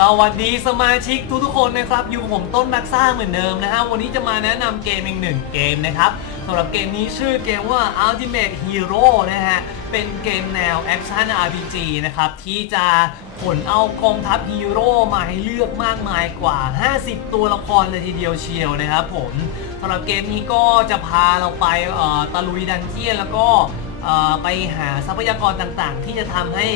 สวัสดีสมาชิกทุกๆคนนะครับ อยู่กับผมต้นนักสร้างเหมือนเดิมนะฮะ วันนี้จะมาแนะนำเกมอีกหนึ่งเกมนะครับสำหรับเกมนี้ชื่อเกมว่า Ultimate Hero นะฮะ เป็นเกมแนว Action RPG นะครับ ที่จะขนเอากองทัพฮีโร่มาให้เลือกมากมายกว่า 50 ตัวละครเลยทีเดียวเชียวนะครับผมสำหรับเกมนี้ก็จะพาเราไปเอ่อตะลุยดันเจียนแล้วก็เอ่อไปหาทรัพยากรต่างๆ ที่จะทำให้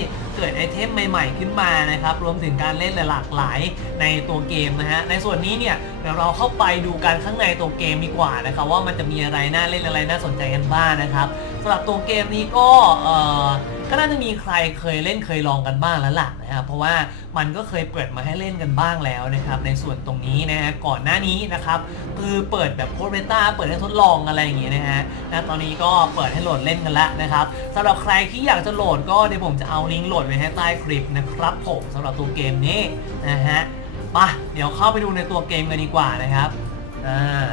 เกิดไอเทมใหม่ๆขึ้นมานะครับ รวมถึงการเล่นหลากหลายในตัวเกมนะฮะ ในส่วนนี้เนี่ยเดี๋ยวเราเข้าไปดูกันข้างในตัวเกมดีกว่านะครับ ว่ามันจะมีอะไรน่าเล่นอะไรน่าสนใจกันบ้างนะครับสำหรับตัวเกมนี้ก็เอ่อ ก็น่าจะมีใครเคยเล่นเคยลองกันบ้างแล้วล่ะนะครับเพราะว่ามันก็เคยเปิดมาให้เล่นกันบ้างแล้วนะครับในส่วนตรงนี้นะฮะก่อนหน้านี้นะครับคือเปิดแบบโค้ดเบต้าเปิดให้ทดลองอะไรอย่างเงี้ยนะฮะนะตอนนี้ก็เปิดให้โหลดเล่นกันแล้วนะครับสำหรับใครที่อยากจะโหลดก็เดี๋ยวผมจะเอาลิงก์โหลดไว้ให้ใต้คลิปนะครับผมสำหรับตัวเกมนี้นะฮะไปะเดี๋ยวเข้าไปดูในตัวเกมกันดีกว่านะครับอ่า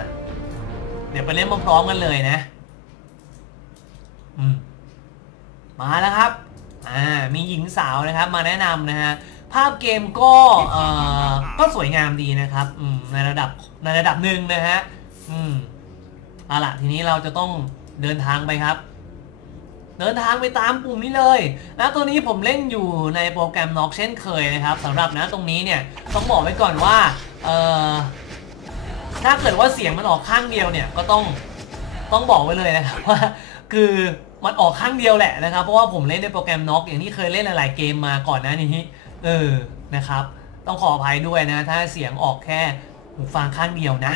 เดี๋ยวไปเล่นพร้อมๆกันเลยนะอืม มาแล้วครับอ่ามีหญิงสาวนะครับมาแนะนำนะฮะภาพเกมก็เอ่อก็สวยงามดีนะครับอืมในระดับในระดับหนึ่งนะฮะอืมเอาล่ะทีนี้เราจะต้องเดินทางไปครับ เดินทางไปตามปุ่มนี้เลยนะตัวนี้ผมเล่นอยู่ในโปรแกรมน็อกเช่นเคยนะครับสำหรับนะตรงนี้เนี่ยต้องบอกไว้ก่อนว่าเอ่อถ้าเกิดว่าเสียงมันออกข้างเดียวเนี่ยก็ต้องต้องบอกไว้เลยนะครับว่าคือ มันออกข้างเดียวแหละนะครับ เพราะว่าผมเล่นในโปรแกรมน็อกอย่างที่เคยเล่นหลายๆเกมมาก่อนหน้านี้เออนะครับ ต้องขออภัยด้วยนะ ถ้าเสียงออกแค่หูฟังข้างเดียวนะ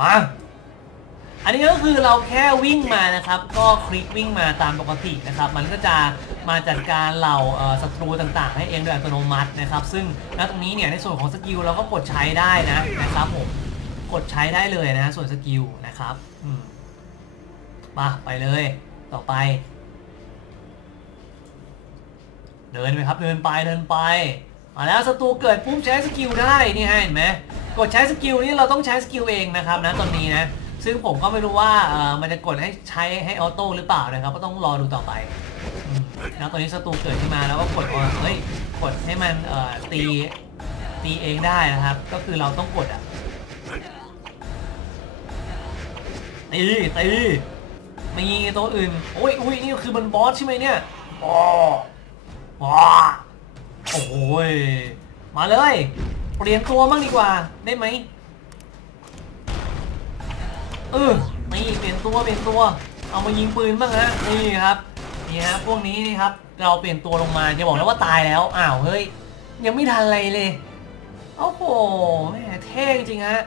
มาอันนี้ก็คือเราแค่วิ่งมานะครับ ก็คลิกวิ่งมาตามปกตินะครับ มันก็จะมาจัดการเหล่าศัตรูต่างๆ ให้เองโดยอัตโนมัตินะครับ ซึ่งณตรงนี้เนี่ยในส่วนของสกิลเราก็กดใช้ได้นะนะครับผมกดใช้ได้เลยนะส่วนสกิลนะครับ มาไปเลย ต่อไป เดินไปครับเดินไปเดินไปมาแล้วศัตรูเกิดปุ๊บใช้สกิลได้นี่ฮะเห็นไหมกดใช้สกิลนี่เราต้องใช้สกิลเองนะครับนะตอนนี้นะซึ่งผมก็ไม่รู้ว่าเออมันจะกดให้ใช้ให้ออโต้หรือเปล่านะครับก็ต้องรอดูต่อไปอืมแล้วตอนนี้ศัตรูเกิดขึ้นมาแล้วก็กดออเฮ้ยกดให้มันเอ่อตีตีเองได้นะครับ ก็คือเราต้องกดอะตีตี มีตัวอื่นโอ้ยอุ้ยนี่คือมันบอสใช่ไหมเนี่ยอ๋อว้าโอ้ยมาเลย เปลี่ยนตัวบ้างดีกว่าได้ไหมเออนี่เปลี่ยนตัวเปลี่ยนตัว เอามายิงปืนบ้างฮะนี่ครับนี่ฮะพวกนี้นี่ครับ เราเปลี่ยนตัวลงมาจะบอกแล้วว่าตายแล้วอ้าวเฮ้ยยังไม่ทันอะไรเลยโอ้โหแหมเท่จริงฮะ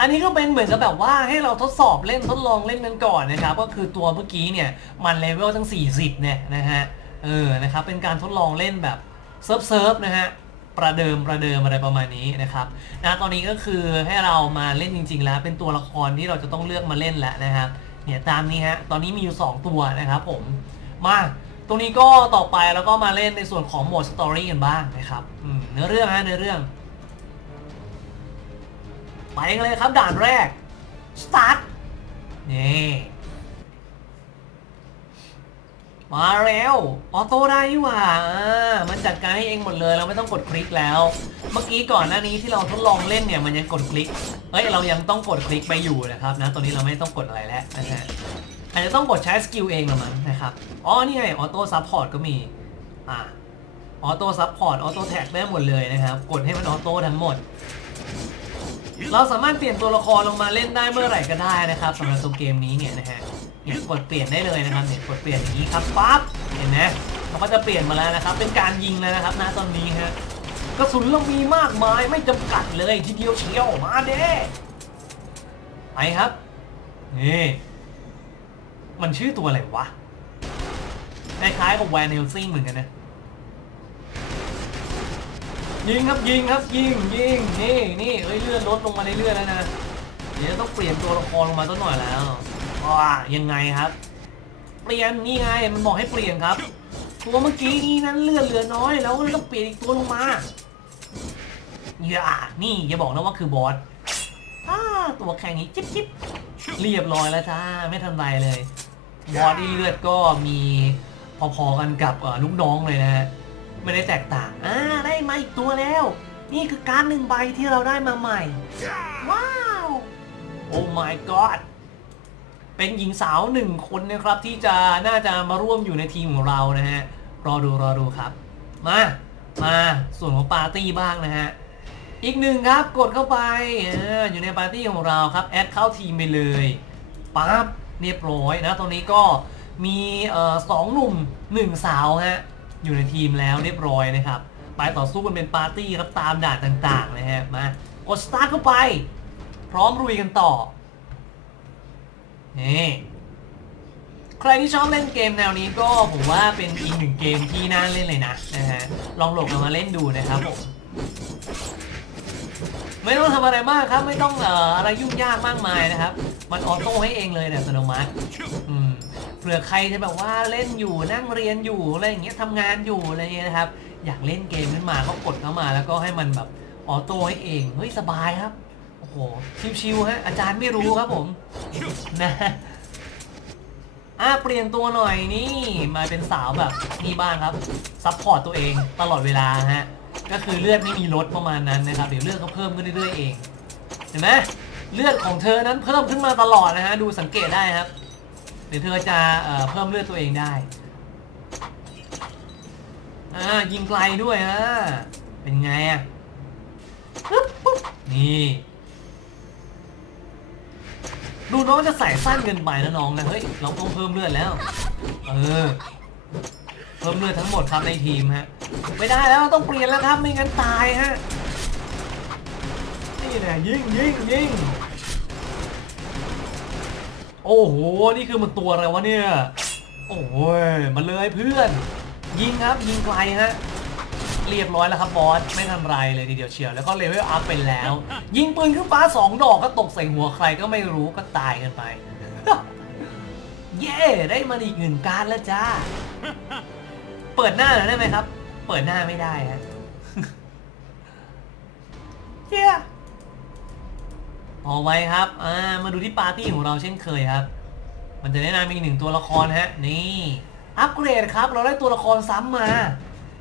อันนี้ก็เป็นเหมือนกับแบบว่าให้เราทดสอบเล่นทดลองเล่นกันก่อนนะครับ ก็คือตัวเมื่อกี้เนี่ยมันเลเวลตั้ง 40 เนี่ยนะฮะ เออ นะครับ เป็นการทดลองเล่นแบบเซิร์ฟเซิร์ฟนะฮะ ประเดิมประเดิมอะไรประมาณนี้นะครับนะตอนนี้ก็คือให้เรามาเล่นจริง ๆ แล้ว เป็นตัวละครที่เราจะต้องเลือกมาเล่นแล้วนะครับ เนี่ยตามนี้ฮะ ตอนนี้มีอยู่ 2 ตัวนะครับผม มาตรงนี้ก็ต่อไปแล้วก็มาเล่นในส่วนของโหมดสตอรี่กันบ้างนะครับเนื้อเรื่องฮะเนื้อเรื่อง ไปกันเลยครับด่านแรก สตาร์ท นี่ มาแล้ว ออโต้ได้นี่หว่ามันจัดการให้เองหมดเลย เราไม่ต้องกดคลิกแล้ว เมื่อกี้ก่อนหน้านี้ที่เราทดลองเล่นเนี่ยมันยังกดคลิกเอ้ย เรายังต้องกดคลิกไปอยู่นะครับนะตัวนี้เราไม่ต้องกดอะไรแล้วนะฮะ อาจจะต้องกดใช้สกิลเองละมั้งนะครับ อ๋อ นี่ไง ออโต้ซับพอร์ตก็มี อ่าออโต้ซับพอร์ต ออโต้แท็กได้หมดเลยนะครับ กดให้มันออโต้ทั้งหมด เราสามารถเปลี่ยนตัวละครลงมาเล่นได้เมื่อไหร่ก็ได้นะครับสำหรับตัวเกมนี้เนี่ยนะฮะเนี่ยกดเปลี่ยนได้เลยนะครับเนี่ยกดเปลี่ยนอย่างนี้ครับปั๊บเห็นไหมมันก็จะเปลี่ยนมาแล้วนะครับ เป็นการยิงแล้วนะครับณตอนนี้ฮะกระสุนเรามีมากมายไม่จำกัดเลยทีเดียวเชียวมาเด้ไปครับนี่มันชื่อตัวอะไรวะคล้ายๆกับแวนเฮลซิงเหมือนกันนะ ยิงครับยิงครับยิงยิงนี่นี่เอ้ยเลื่อนลดลงมาเรื่อยๆแล้วนะเดี๋ยวต้องเปลี่ยนตัวละครลงมาสักหน่อยแล้วว้ายังไงครับ เปลี่ยนนี่ไงมันบอกให้เปลี่ยนครับ ตัวเมื่อกี้นี้นั้นเลื่อนเหลือน้อย แล้วก็ต้องเปลี่ยนอีกตัวลงมาอย่านี่อย่าบอกนะว่าคือบอสอ้าตัวแข็งนี้จิ๊บจิ๊บเรียบร้อยแล้วจ้าไม่ทันไรเลย บอสที่เลือดก็มีพอๆกันกับลูกน้องเลยนะฮะ ไม่ได้แตกต่าง อ่า ได้มาอีกตัวแล้ว นี่คือการดหนึ่งใบที่เราได้มาใหม่ ว้าว โอ้ my god เป็นหญิงสาวหนึ่งคนนะครับ ที่จะน่าจะมาร่วมอยู่ในทีมของเรานะฮะ รอดูรอดูครับ มา มาส่วนของปาร์ตี้บ้างนะฮะ อีกหนึ่งครับกดเข้าไปออยู่ในปาร์ตี้ของเราครับ แอดเข้าทีมไปเลยปั๊บเรียบร้อยนะตรงนี้ก็มีสองหนุ่มหนึ่งสาวฮะ อยู่ในทีมแล้วเรียบร้อยนะครับไปต่อสู้กันเป็นปาร์ตี้ครับตามด่านต่างๆนะฮะมากดสตาร์ทเข้าไป พร้อมรุยกันต่อนี่ใครที่ชอบเล่นเกมแนวนี้ก็ผมว่าเป็นอีกหนึ่งเกมที่น่าเล่นเลยนะนะฮะลองโหลดกันมาเล่นดูนะครับผมไม่ต้องทำอะไรมากครับ ไม่ต้องเอ่ออะไรยุ่งยากมากมายนะครับ มันออโต้ให้เองเลยเนี่ยอัตโนมัติอืม เผื่อใครจะแบบว่าเล่นอยู่นั่งเรียนอยู่อะไรอย่างเงี้ยทำงานอยู่อะไรเงี้ยนะครับ อยากเล่นเกมขึ้นมาก็กดเข้ามา แล้วก็ให้มันแบบออโต้ให้เองเฮ้ยสบายครับโอ้โหชิวๆฮะอาจารย์ไม่รู้ครับผมนะอะเปลี่ยนตัวหน่อยนี่มาเป็นสาวแบบนี่บ้างครับซัพพอร์ตตัวเองตลอดเวลาฮะก็คือเลือดไม่มีลดประมาณนั้นนะครับ เดี๋ยวเลือดก็เพิ่มขึ้นเรื่อยๆเองเห็นไหมเลือดของเธอนั้นเพิ่มขึ้นมาตลอดนะฮะดูสังเกตได้ครับ เดี๋ยวเธอจะเอเพิ่มเลือดตัวเองได้ อ่ายิงไกลด้วยฮะเป็นไงอะปึ๊บปึ๊บนี่ดูน้องจะใส่สั้นเกินไปนะน้องนะเฮ้ยเราต้องเพิ่มเลือดแล้ว เออ เพิ่มเลือดทั้งหมดครับในทีมฮะไม่ได้แล้วต้องเปลี่ยนแล้วครับไม่งั้นตายฮะนี่แหละยิงยิงยิง อ้โห นี่คือมันตัวอะไรวะเนี่ย โอ้ยมาเลยเพื่อน ยิงครับยิงไกลฮะ เรียบร้อยแล้วครับบอส ไม่ทันไรเลยทีเดียวเชียว แล้วก็เลเวลอัพไปแล้ว ยิงปืนขึ้นฟ้าสองดอกก็ตกใส่หัวใครก็ไม่รู้ก็ตายกันไป เย้ได้มาอีกหนึ่งการแล้วจ้า เปิดหน้าหน่อยได้ไหมครับ เปิดหน้าไม่ได้ฮะ เอาไว้ครับ อ่า มาดูที่ปาร์ตี้ของเราเช่นเคยครับ มันจะแนะนำอีกหนึ่งตัวละครฮะ นี่ อัปเกรดครับ เราได้ตัวละครซ้ำมา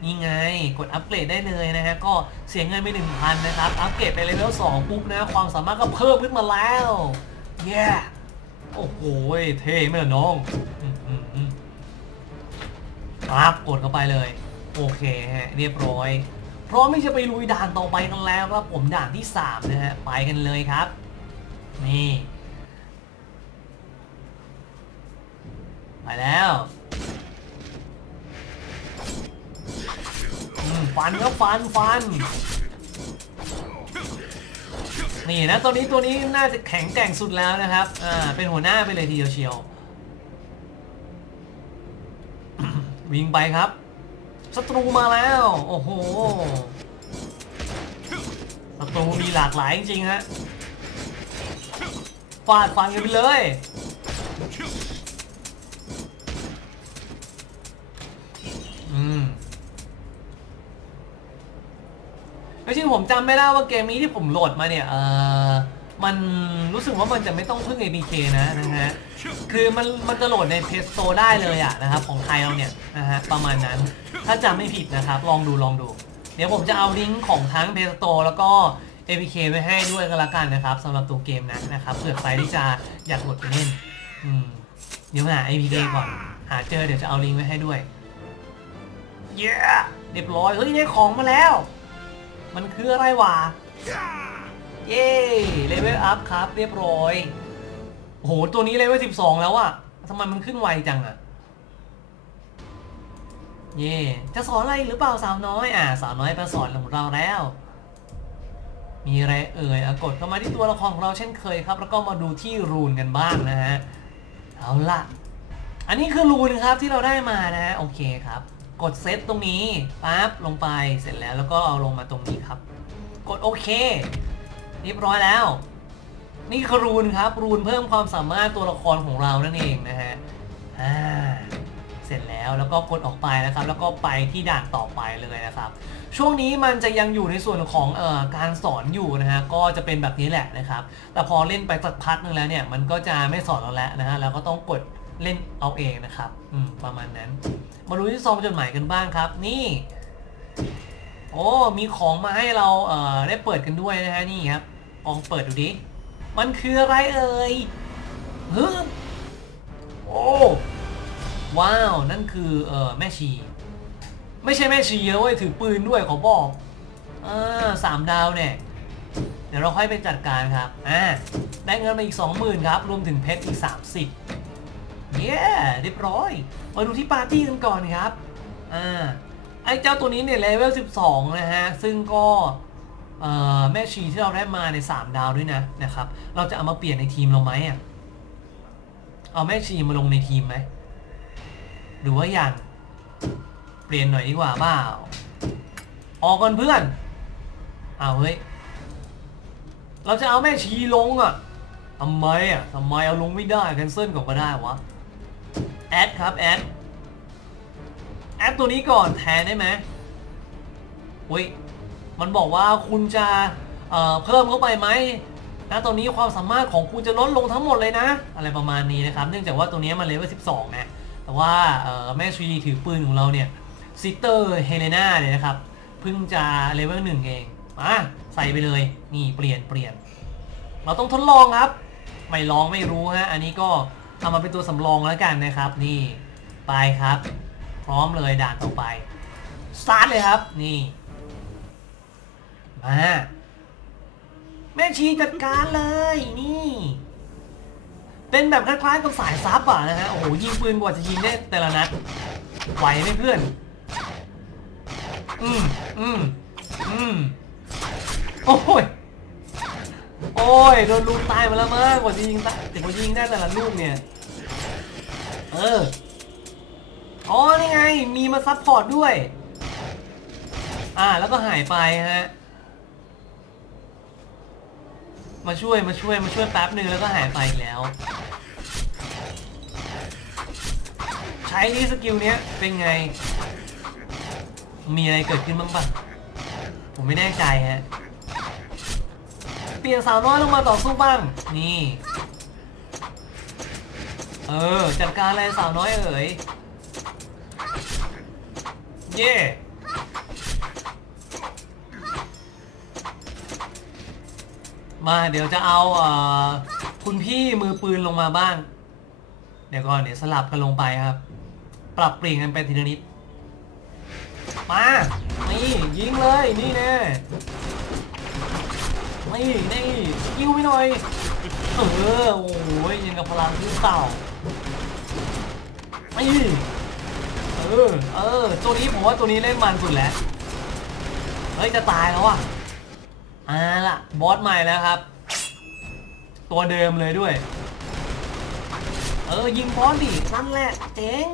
นี่ไง กดอัปเกรดได้เลยนะฮะ ก็เสียเงินไปหนึ่งพันนะครับ อัปเกรดไปเลเวลสองปุ๊บนะ ความสามารถก็เพิ่มขึ้นมาแล้วเย้โอ้โห เท่ไหมล่ะน้องอืมอืมอืมครับกดเข้าไปเลย โอเคฮะ เรียบร้อยพร้อมที่จะไปลุยด่านต่อไปกันแล้วครับผมด่านที่ 3 นะฮะ ไปกันเลยครับ นี่ไปแล้วฟันครับฟันฟัน นี่นะตัวนี้ตัวนี้น่าจะแข็งแกร่งสุดแล้วนะครับ อ่า เป็นหัวหน้าไปเลยทีเดียวเชียว วิ่งไปครับศัตรูมาแล้ว โอ้โหศัตรูมีหลากหลายจริงๆฮะ ฟาดฟันกันไปเลย อืมไม่ใช่ผมจำไม่ได้ว่าเกมนี้ที่ผมโหลดมาเนี่ย เออมันรู้สึกว่ามันจะไม่ต้องพึ่ง APK นะนะฮะ คือมันมันจะโหลดใน Play Store ได้เลยอะนะครับของไทยเราเนี่ยนะฮะประมาณนั้น ถ้าจำไม่ผิดนะครับ ลองดูลองดู เดี๋ยวผมจะเอาลิงก์ของทั้ง Play Store แล้วก็ APK ไว้ให้ด้วยก็แล้วกันนะครับสำหรับตัวเกมนั้นนะครับเผื่อใครที่จะอยากโหลดไปเล่นอืมเดี๋ยวหา APK ก่อน หาเจอเดี๋ยวจะเอาลิงก์ไว้ให้ด้วยเย้เรียบร้อยเฮ้ยได้ของมาแล้ว มันคืออะไรวะเย้เลเวลอัพครับ เรียบร้อยโอ้โหตัวนี้เลเวล12แล้วอะทำไมมันขึ้นไวจังอะเย่จะสอนอะไรหรือเปล่าสาวน้อย อะสาวน้อยมาสอนของเราแล้ว มีอะไรเอ่ยอกดเข้ามาที่ตัวละครของเราเช่นเคยครับ แล้วก็มาดูที่รูนกันบ้างนะฮะ เอาล่ะ อันนี้คือรูนครับที่เราได้มานะฮะ โอเคครับ กดเซตตรงนี้ปั๊บลงไปเสร็จแล้วแล้วก็เอาลงมาตรงนี้ครับ กดโอเคเรียบร้อยแล้ว นี่คือรูนครับ รูนเพิ่มความสามารถตัวละครของเรานั่นเองนะฮะ อ่า เสร็จแล้ว แล้วก็กดออกไปนะครับ แล้วก็ไปที่ด่านต่อไปเลยนะครับ ช่วงนี้มันจะยังอยู่ในส่วนของเอ่อการสอนอยู่นะฮะก็จะเป็นแบบนี้แหละนะครับ แต่พอเล่นไปสักพักนึงแล้วเนี่ยมันก็จะไม่สอนเราแล้วนะฮะแล้วก็ต้องกดเล่นเอาเองนะครับอืมประมาณนั้น มาดูที่ซองจดหมายกันบ้างครับ นี่ โอ้มีของมาให้เราเอ่อได้เปิดกันด้วยนะฮะนี่ครับลองเปิดดูดิมันคืออะไรเอ่ยฮึโอ้ ว้าวนั่นคือเออแม่ชี ไม่ใช่แม่ชีนะเว้ยถือปืนด้วยขอบอกอ่าสามดาวเนี่ยเดี๋ยวเราค่อยไปจัดการครับอ่าได้เงินมาอีก 20,000ครับรวมถึงเพชรอีก 30เย้เรียบร้อยมาดูที่ปาร์ตี้กันก่อนครับอ่าไอ้เจ้าตัวนี้เนี่ยเลเวล 12 นะฮะ ซึ่งก็เอ่อแม่ชีที่เราได้มาใน 3 ดาวด้วยนะนะครับ เราจะเอามาเปลี่ยนในทีมเราไหมอะ เอาแม่ชีมาลงในทีมไหม หรือว่าอย่างเปลี่ยนหน่อยดีกว่าเปล่าออกก่อนเพื่อนเอาเฮ้ยเราจะเอาแม่ชีลงอะทำไมอะทำไมเอาลงไม่ได้แคนเซิลก่อนก็ได้วะแอดครับแอดแอดตัวนี้ก่อนแทนได้ไหมอุ้ยมันบอกว่าคุณจะเเพิ่มเข้าไปไหมนะตอนนี้ความสามารถของคุณจะลดลงทั้งหมดเลยนะ อะไรประมาณนี้นะครับ เนื่องจากว่าตัวนี้มันเลเวล 12 นะ แต่ว่าแม่ชีถือปืนของเราเนี่ยซิสเตอร์เฮเลนาเนี่ยนะครับเพิ่งจะเลเวลหนึ่งเองมาใส่ไปเลยนี่เปลี่ยนเปลี่ยน เราต้องทดลองครับ ไม่ลองไม่รู้ฮะอันนี้ก็เอามาเป็นตัวสำรองแล้วกันนะครับ นี่ไปครับ พร้อมเลยด่านต่อไปสตาร์ทเลยครับ นี่มาแม่ชีจัดการเลยนี่ เป็นแบบคล้ายๆกับสายซับอะนะฮะ โอ้โห ยิงปืนกว่าจะยิงได้แต่ละนัด ไหวไหมเพื่อน อืมอืมอืมโอ้ย โอ้ย โดนลูกตายมาแล้วมั้งกว่าจะยิงได้แต่กว่าจะยิงได้แต่ละลูกเนี่ย เออ อ๋อ นี่ไง มีมาซับพอร์ตด้วย อ่า แล้วก็หายไปฮะ มาช่วยมาช่วยมาช่วยแป๊บหนึ่งแล้วก็หายไปแล้ว ใช้ที่สกิลเนี้ยเป็นไง มีอะไรเกิดขึ้นบ้างปะผมไม่แน่ใจฮะ เปลี่ยนสาวน้อยลงมาต่อสู้บ้าง นี่ เออ จัดการอะไรสาวน้อยเอ๋ย เย่ มาเดี๋ยวจะเอาเอ่อคุณพี่มือปืนลงมาบ้าง เดี๋ยวก่อนเดี๋ยวสลับกันลงไปครับ ปรับเปลี่ยนกันไปทีละนิด มานี่ยิงเลยนี่แน่นี่นี่ยิงไปหน่อยเออโอ้ยยังกับพลังที่เต่านี่เออเออตัวนี้ผมว่าตัวนี้เล่นมันสุดแล้วเฮ้ยจะตายแล้วอะ อ่าล่ะ บอสใหม่แล้วครับ ตัวเดิมเลยด้วย เออ ยิงบอสดินั่นแหละเจ๋ง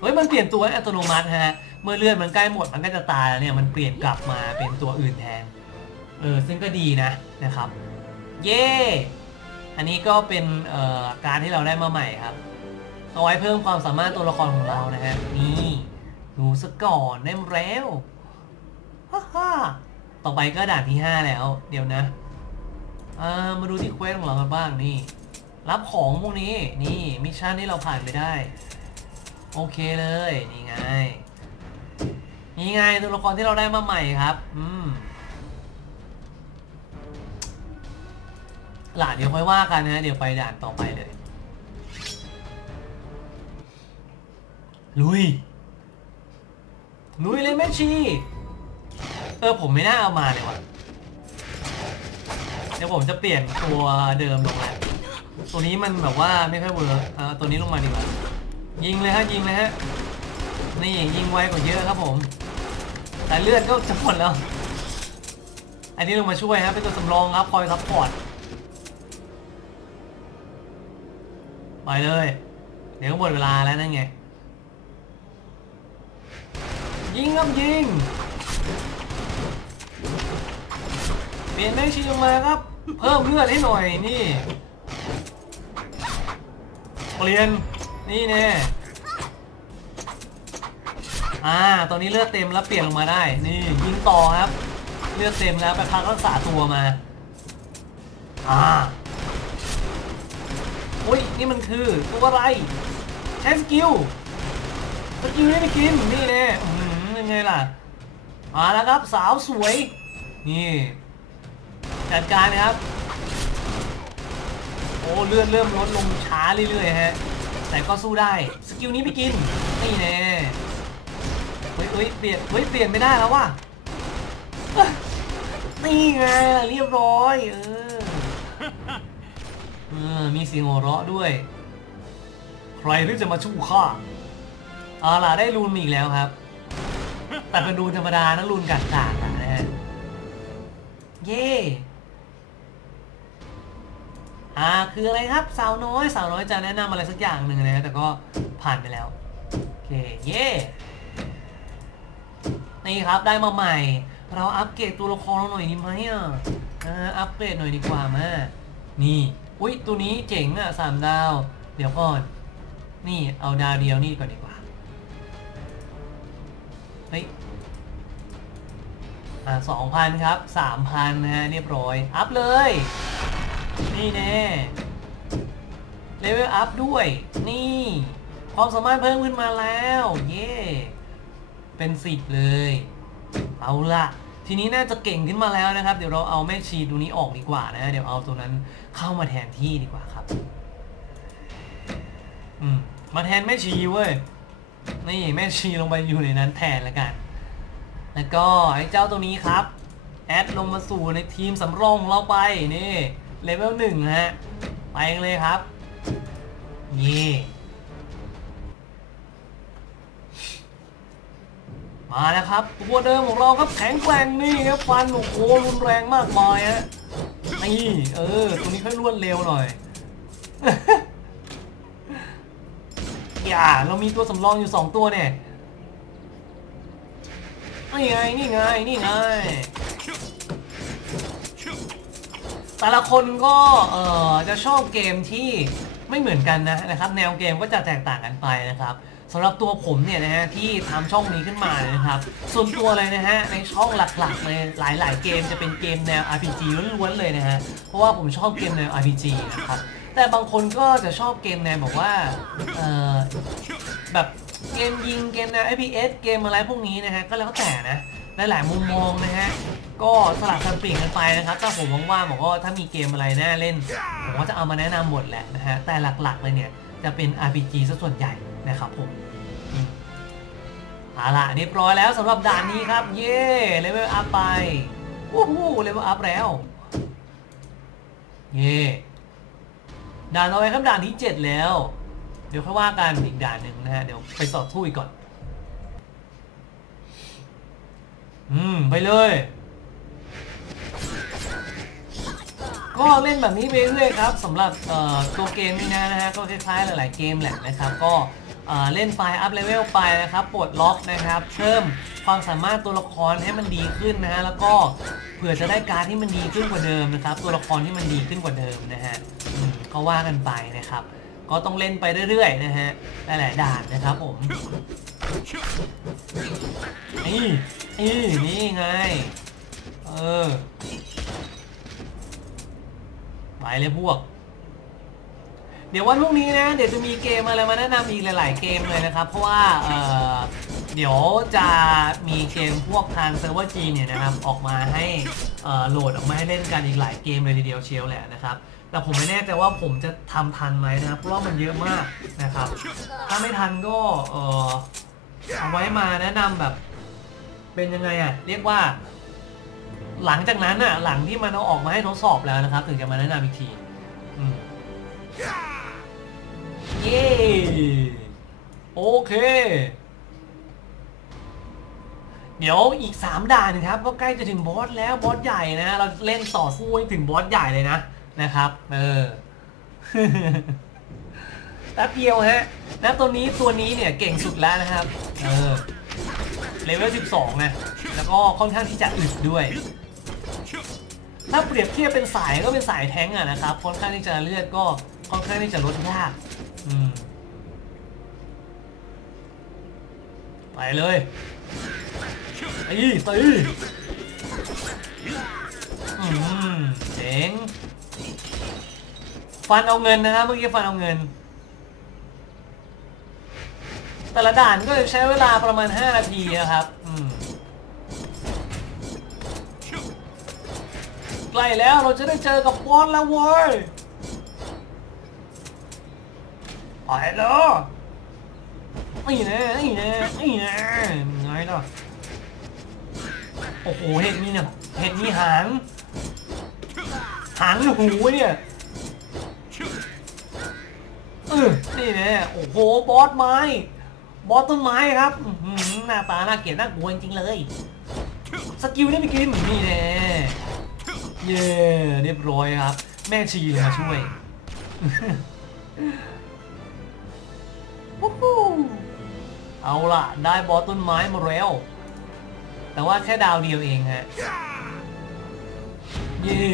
เฮ้ยมันเปลี่ยนตัวอัตโนมัติฮะ เมื่อเลือดมันใกล้หมดมันก็จะตายแล้วเนี่ยมันเปลี่ยนกลับมาเป็นตัวอื่นแทน เออซึ่งก็ดีนะนะครับ เย่อันนี้ก็เป็นเอ่อการที่เราได้มาใหม่ครับเอาไว้เพิ่มความสามารถตัวละครของเรานะฮะนี่ดูสก่อนได้แล้วฮ่าฮ่า ต่อไปก็ด่านที่5แล้ว เดี๋ยวนะมาดูที่เควสของเรากันบ้างนี่ รับของพวกนี้นี่มิชชั่นที่เราผ่านไปได้ โอเคเลยนี่ไงนี่ไงตัวละครที่เราได้มาใหม่ครับ อืมหลานเดี๋ยวค่อยว่ากันนะ เดี๋ยวไปด่านต่อไปเลย ลุย ลุยเลยแม่ชี เออผมไม่น่าเอามาเลยว่ะเดี๋ยวผมจะเปลี่ยนตัวเดิมลงแล้วตัวนี้มันแบบว่าไม่ค่อยเวิร์กเอาตัวนี้ลงมาดีกว่ายิงเลยฮะยิงเลยฮะนี่ยิงไวกว่าเยอะครับผม แต่เลือดก็จะหมดแล้ว อันนี้ลงมาช่วยครับเป็นตัวสำรองครับคอยซัพพอร์ตไปเลย เดี๋ยวก็หมดเวลาแล้วนั่นไงยิงครับยิง ปลี่ยนแม่ชีลงมาครับ เพิ่มเลือดให้หน่อยนี่ เปลี่ยน นี่แน่อ่า ตอนนี้เลือดเต็มแล้วเปลี่ยนลงมาได้ นี่ยิงต่อครับ เลือดเต็มแล้วไปพักรักษาตัวมา อ่าอุ้ย นี่มันคือตัวอะไร ใช้สกิล สกิลนี่ไม่กิน นี่แน่ยังไงล่ะ มาแล้วครับสาวสวย นี่ จัดการนะครับ โอ้เลื่อนเริ่มลดลงช้าเรื่อยๆฮะ แต่ก็สู้ได้ สกิลนี้ไปกิน นี่แน่เฮ้ยเฮ้ยเปลี่ยน เฮ้ยเปลี่ยนไม่ได้แล้วว่ะนี่ไงเรียบร้อย เออเออมีเสียงหัวเราะด้วย ใครที่จะมาชู้ข้าเอาล่ะได้รูนมาอีกแล้วครับ แต่เป็นรูนธรรมดานะรูนกากๆอะนะฮะ เย่ อ่าคืออะไรครับสาวน้อยสาวน้อยจะแนะนำอะไรสักอย่างหนึ่งนะแต่ก็ผ่านไปแล้วโอเคเย่นี่ครับได้มาใหม่ เราอัปเกรดตัวละครเราหน่อยดีไหมอะอ่าอัปเกรดหน่อยดีกว่ามานี่อุ้ยตัวนี้เจ๋งอะสามดาว เดี๋ยวก่อน นี่เอาดาวเดียวนี่ก่อนดีกว่าเฮ้ยอ่าสองพันครับสามพันนะฮะเรียบร้อย อัพเลย นี่แน่เลเวลอัพด้วย นี่ ความสามารถเพิ่มขึ้นมาแล้ว เย่เป็นสิบเลย เอาละทีนี้น่าจะเก่งขึ้นมาแล้วนะครับ เดี๋ยวเราเอาแม่ชีตัวนี้ออกดีกว่านะ เดี๋ยวเอาตัวนั้นเข้ามาแทนที่ดีกว่าครับ อืม มาแทนแม่ชีเว้ย นี่แม่ชีลงไปอยู่ในนั้นแทนแล้วกัน แล้วก็ไอ้เจ้าตัวนี้ครับ แอดลงมาสู่ในทีมสำรองเราไป นี่ เลเวลหนึ่งฮะ ไปเลยครับ นี่ มาแล้วครับ ตัวเดิมของเราครับแข็งแกร่งนี่ครับฟันโอ้โหรุนแรงมากมายฮะนี่เออ ตัวนี้ค่อยรวดเร็วหน่อย อย่า เรามีตัวสำรองอยู่สองตัวเนี่ย นี่ไง นี่ไง นี่ไง แต่ละคนก็เอ่อจะชอบเกมที่ไม่เหมือนกันนะนะครับแนวเกมก็จะแตกต่างกันไปนะครับสำหรับตัวผมเนี่ยนะฮะที่ทำช่องนี้ขึ้นมานะครับ ส่วนตัวเลยนะฮะในช่องหลักๆเลยหลาย ๆ เกมจะเป็นเกมแนว RPG ล้วนๆเลยนะฮะเพราะว่าผมชอบเกมแนว RPG นะครับแต่บางคนก็จะชอบเกมแนวบอกว่าเอ่อแบบเกมยิงเกมแนว FPS เกมอะไรพวกนี้นะฮะก็แล้วแต่นะ หลายๆมุมมองนะฮะก็สลับสับเปลี่ยนกันไปนะครับถ้าผมว่างๆบอกว่าถ้ามีเกมอะไรน่าเล่นผมก็จะเอามาแนะนำหมดแหละนะฮะแต่หลักๆเลยเนี่ยจะเป็น RPG ซะส่วนใหญ่นะครับผมอืมเอาล่ะเรียบร้อยแล้วสำหรับด่านนี้ครับ เย้เลเวลอัพไปวู้ฮู้เลเวลอัพแล้วเย้ด่านต่อไปครับด่านที่ 7 แล้ว เดี๋ยวค่อยว่ากันอีกด่านหนึ่งนะฮะเดี๋ยวไปสอบทู่อีกก่อน อืม ไปเลย ก็เล่นแบบนี้ไปเรื่อยครับสำหรับตัวเกมนี้นะนะฮะก็คล้ายๆหลาย ๆ เกมแหละนะครับ ก็เล่นไฟล์อัพเลเวลไปนะครับปลดล็อกนะครับเพิ่มความสามารถตัวละครให้มันดีขึ้นนะฮะแล้วก็เผื่อจะได้การที่มันดีขึ้นกว่าเดิมนะครับ ตัวละครที่มันดีขึ้นกว่าเดิมนะฮะก็ว่ากันไปนะครับ ก็ต้องเล่นไปเรื่อยๆนะฮะหลายๆด่านนะครับผมนี่ นี่นี่ไง เออ ไปเลยพวก เดี๋ยววันพรุ่งนี้นะ เดี๋ยวจะมีเกมอะไรมาแนะนำอีกหลาย ๆ เกมเลยนะครับ เพราะว่าเออเดี๋ยวจะมีเกมพวกทางเซิร์ฟเวอร์จีนเนี่ยนะครับออกมาให้โหลดออกมาให้เล่นกันอีกหลายเกมเลยทีเดียวเชียวแหละนะครับแต่ผมไม่แน่ใจว่าผมจะทำทันไหมนะครับเพราะว่ามันเยอะมากนะครับ ถ้าไม่ทันก็เออเอาไว้มาแนะนำแบบ เป็นยังไงอะเรียกว่า หลังจากนั้นอะ หลังที่มันเอาออกมาให้ทดสอบแล้วนะครับ ถึงจะมาแนะนำอีกทีเย้โอเค เดี๋ยวอีก 3ด่านนะครับก็ใกล้จะถึงบอสแล้วบอสใหญ่นะเราเล่นต่อสู้ให้ถึงบอสใหญ่เลยนะนะครับ เออแป๊บเดียวฮะนะตัวนี้ตัวนี้เนี่ยเก่งสุดแล้วนะครับ เออ เลเวล 12 นะ แล้วก็ค่อนข้างที่จะอึดด้วย ถ้าเปรียบเทียบเป็นสายก็เป็นสายแท้งอะนะครับ ค่อนข้างที่จะเลือดก็ค่อนข้างที่จะลดยาก อืม ไปเลยตีตีอืมเจ๋งฟันเอาเงินนะครับเมื่อกี้ฟันเอาเงิน แต่ละด่านก็ใช้เวลาประมาณ 5 นาทีนะครับใกล้แล้วเราจะได้เจอกับวอสแล้วเว้ยไปแล้วอีนะอีนะอีนะน้อยเนาะโอ้โหเห็ดนี่เนี่ยเห็ดนี่หาง หางหูเนี่ยเออนี่เนี่ยโอ้โห บอสไม้ บอสต้นไม้ครับหน้าตาน่าเกลียดน่ากลัวจริงๆเลย สกิลนี่ไม่กินนี่แน่เย่เรียบร้อยครับ แม่ชีมาช่วยเอาล่ะ ได้บอสต้นไม้มาแล้ว แต่ว่าแค่ดาวเดียวเองฮะเย่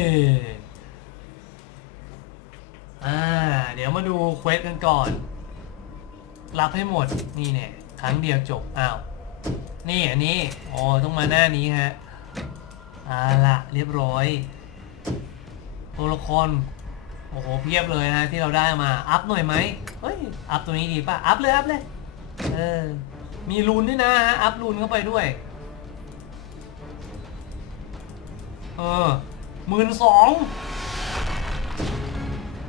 อ่า เดี๋ยวมาดูเควสกันก่อน รับให้หมดนี่เนี่ยครั้งเดียวจบอ้าวนี่อันนี้อ๋อต้องมาหน้านี้ฮะเอาละเรียบร้อยตัวละครโอ้โหเพียบเลยนะที่เราได้มาอัพหน่อยไหมเฮ้ยอัพตัวนี้ดีป่ะอัพเลยอัพเลยเออมีรูนด้วยนะฮะอัพรูนเข้าไปด้วยเออหมื่นสอง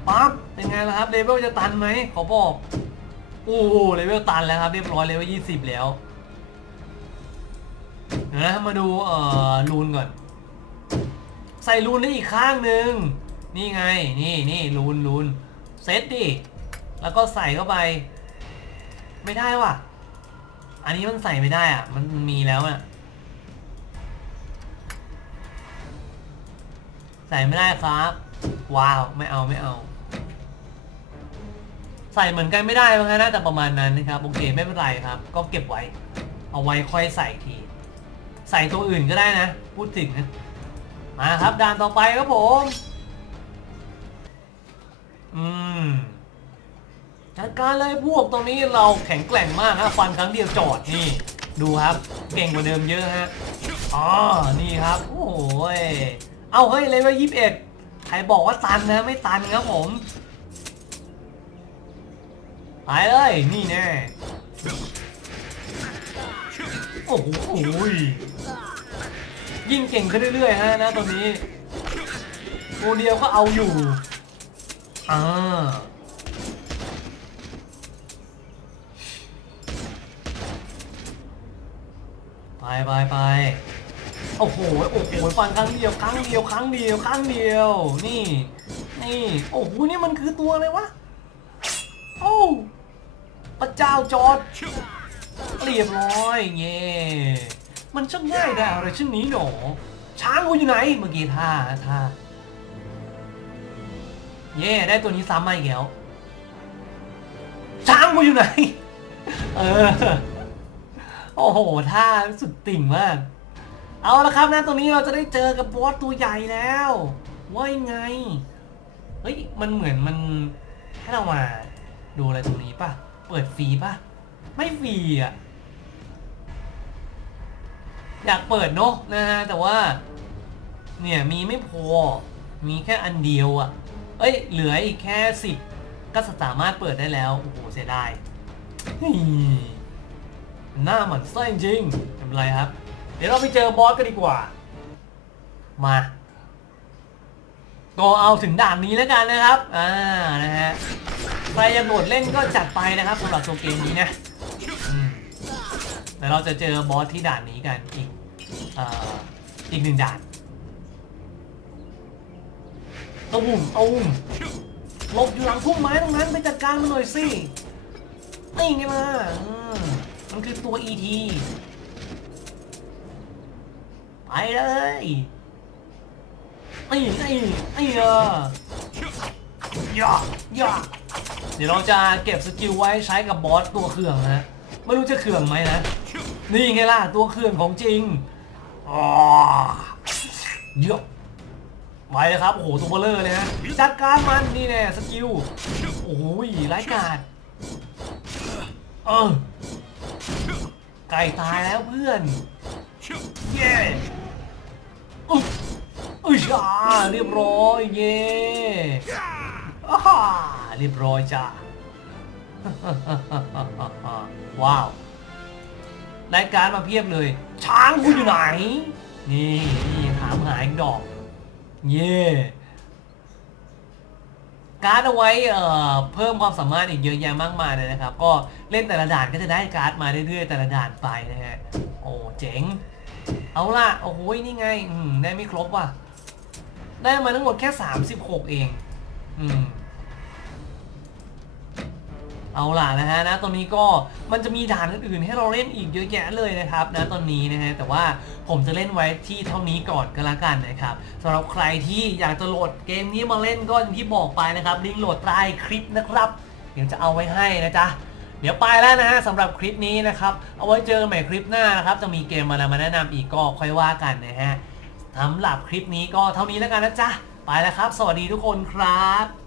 ปั๊บเป็นไงล่ะครับเลเวลจะตันไหมขอบอก โอ้โหเลเวลตันแล้วครับเรียบร้อยเลเวลยี่สิบแล้วเดี๋ยวนะมาดูเอ่อรูนก่อน ใส่รูนได้อีกข้างหนึ่งนี่ไงนี่นี่รูนรูนเซตดิแล้วก็ใส่เข้าไป ไม่ได้ว่ะ อันนี้มันใส่ไม่ได้อะ มันมีแล้วอะใส่ไม่ได้ครับ ว้าว ไม่เอาไม่เอา ใส่เหมือนกันไม่ได้มั้งฮะน่าจะประมาณนั้นนะครับโอเคไม่เป็นไรครับ ก็เก็บไว้ เอาไว้ค่อยใส่ที ใส่ตัวอื่นก็ได้นะ พูดถึงนะมาครับด่านต่อไปครับผมอืมจัดการเลยพวกตรงนี้เราแข็งแกร่งมากนะฟันครั้งเดียวจอดนี่ ดูครับ เก่งกว่าเดิมเยอะฮะอ๋อนี่ครับโอ้โหยเอาเฮ้ยเลเวลยี่สิบเอ็ดใครบอกว่าตันนะไม่ตันครับผม ไปเลย นี่แน่ โอ้โหยิ่งเก่งขึ้นเรื่อยๆฮะนะตอนนี้ตัวเดียวก็เอาอยู่ อ่าไปไปไปโอ้โห โอ้โห ฟันครั้งเดียว ครั้งเดียว ครั้งเดียว ครั้งเดียว นี่ นี่ โอ้โห นี่มันคือตัวอะไรวะ จ้าจอดเรียบร้อยเย่มันช่างง่ายไดาวอะไรเช่นนี้หนอ ช้างกูอยู่ไหนเมื่อกี้ท่าท่าเย่ได้ตัวนี้ซ้ำมาอีกแล้วช้างกูอยู่ไหน เออ โอ้โหท่าสุดติ่งมาก เอาละครับนะตรงนี้เราจะได้เจอกับบอสตัวใหญ่แล้ว ว่ายังไง เฮ้ย มันเหมือนมันให้เรามาดูอะไรตรงนี้ป่ะ เปิดฟรีป่ะ ไม่ฟรีอะ อยากเปิดเนอะนะฮะ แต่ว่า เนี่ยมีไม่พอ มีแค่อันเดียวอะ เอ้ย เหลืออีกแค่สิบก็สามารถเปิดได้แล้ว โอ้โห เสียดายหน้าหมันไส้จริงไม่เป็นไรครับ เดี๋ยวเราไปเจอบอสกันดีกว่า มา ก็เอาถึงด่านนี้แล้วกันนะครับอ่านะฮะใครยากโหลดเล่นก็จัดไปนะครับสำหรับตัวเกมนี้นะอืมเดี๋ยวเราจะเจอบอสที่ด่านนี้กันอีกอ่ออีกหนึ่งด่านเอาหุ่มเอาหุ่มหลบอยู่หลังพุ่มไม้ตรงนั้นไปจัดการมันหน่อยสินี่ไงมาอืมมันคือตัว ET ไปเลย ไอ้ไอ้ไอ้เออย่าย่าเดี๋ยวเราจะเก็บสกิลไว้ใช้กับบอสตัวเครื่องนะไม่รู้จะเครื่องไหมนะนี่ไงล่ะตัวเครื่องของจริงอ๋อเยอะไปเลยครับโอ้โหตัวเบลเลอร์เลยฮะจัดการมันนี่แน่สกิลโอ้ยร้ายกาจเออไก่ตายแล้วเพื่อนเย้ อุ้ยจ้าเรียบร้อยเย้อ้าฮ่าเรียบร้อยจ้าว้าวรายการมาเพียบเลย ช้างกูอยู่ไหน นี่นี่ถามหาอีกดอก เย่การ์ดเอาไว้เอ่อเพิ่มความสามารถอีกเยอะแยะมากมายเลยนะครับ ก็เล่นแต่ละด่านก็จะได้การ์ดมาเรื่อยๆแต่ละด่านไปนะฮะโอ้เจ๋ง เอาล่ะ โอ้โหนี่ไงอืได้ไม่ครบว่ะ ได้มาทั้งหมดแค่ 36 เอง อืมเอาล่ะนะฮะนะตรงนี้ก็มันจะมีด่านอื่นๆให้เราเล่นอีกเยอะแยะเลยนะครับนะตอนนี้นะฮะแต่ว่าผมจะเล่นไว้ที่เท่านี้ก่อนก็แล้วกันนะครับสำหรับใครที่อยากจะโหลดเกมนี้มาเล่นก็อย่างที่บอกไปนะครับลิงก์โหลดใต้คลิปนะครับเดี๋ยวจะเอาไว้ให้นะจ๊ะ เดี๋ยวไปแล้วนะฮะสำหรับคลิปนี้นะครับ เอาไว้เจอใหม่คลิปหน้านะครับ จะมีเกมอะไรมาแนะนำอีกก็ค่อยว่ากันนะฮะสำหรับคลิปนี้ก็เท่านี้แล้วกันนะจ๊ะ ไปแล้วครับ สวัสดีทุกคนครับ